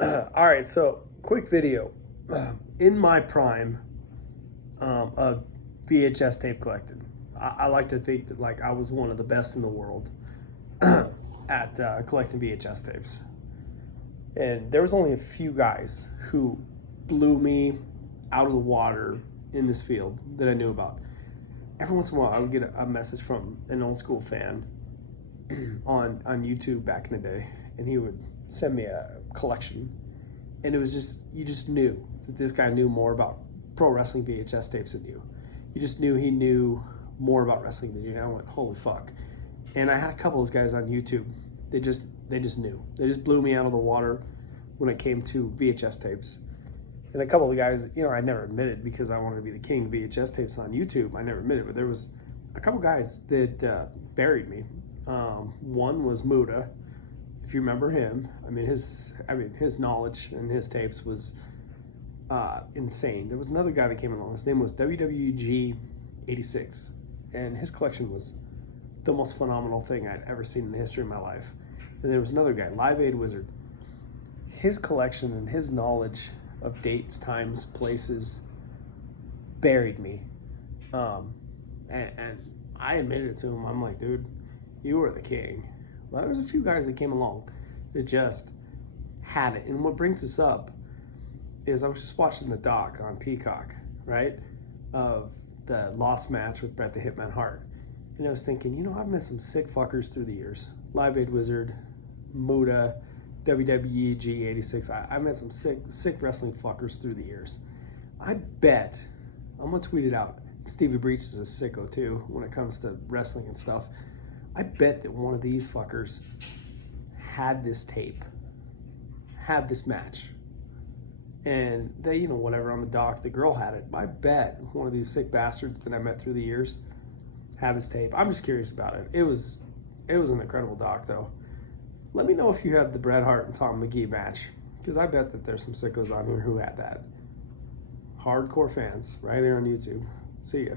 All right, so quick video. In my prime of VHS tape collecting, I like to think that like I was one of the best in the world at collecting VHS tapes. And there was only a few guys who blew me out of the water in this field that I knew about. Every once in a while, I would get a message from an old school fan on YouTube back in the day, and he would send me a collection, and it was just you just knew that this guy knew more about pro wrestling VHS tapes than you. You just knew he knew more about wrestling than you. And I went, holy fuck! And I had a couple of those guys on YouTube. They just knew. They just blew me out of the water when it came to VHS tapes. And a couple of the guys, I never admitted because I wanted to be the king of VHS tapes on YouTube. I never admitted, but there was a couple guys that buried me. One was Muda, if you remember him. His knowledge and his tapes was insane. There was another guy that came along. His name was WWG 86, and his collection was the most phenomenal thing I'd ever seen in the history of my life. And there was another guy, Live Aid Wizard. His collection and his knowledge of dates, times, places buried me. And I admitted it to him. I'm like, dude, you were the king. Well, there was a few guys that came along that just had it. And what brings this up is I was just watching the doc on Peacock, right, of the Lost match with Bret the Hitman Hart. And I was thinking, I've met some sick fuckers through the years. Live Aid Wizard, Muda, WWE G86. I met some sick wrestling fuckers through the years. I bet, I'm gonna tweet it out. Stevie Breach is a sicko too when it comes to wrestling and stuff. I bet that one of these fuckers had this tape, had this match, and they, whatever on the dock, the girl had it. I bet one of these sick bastards that I met through the years had this tape. I'm just curious about it. It was an incredible doc though. Let me know if you had the Bret Hart and Tom McGee match, because I bet that there's some sickos on here who had that. Hardcore fans right here on YouTube. See ya.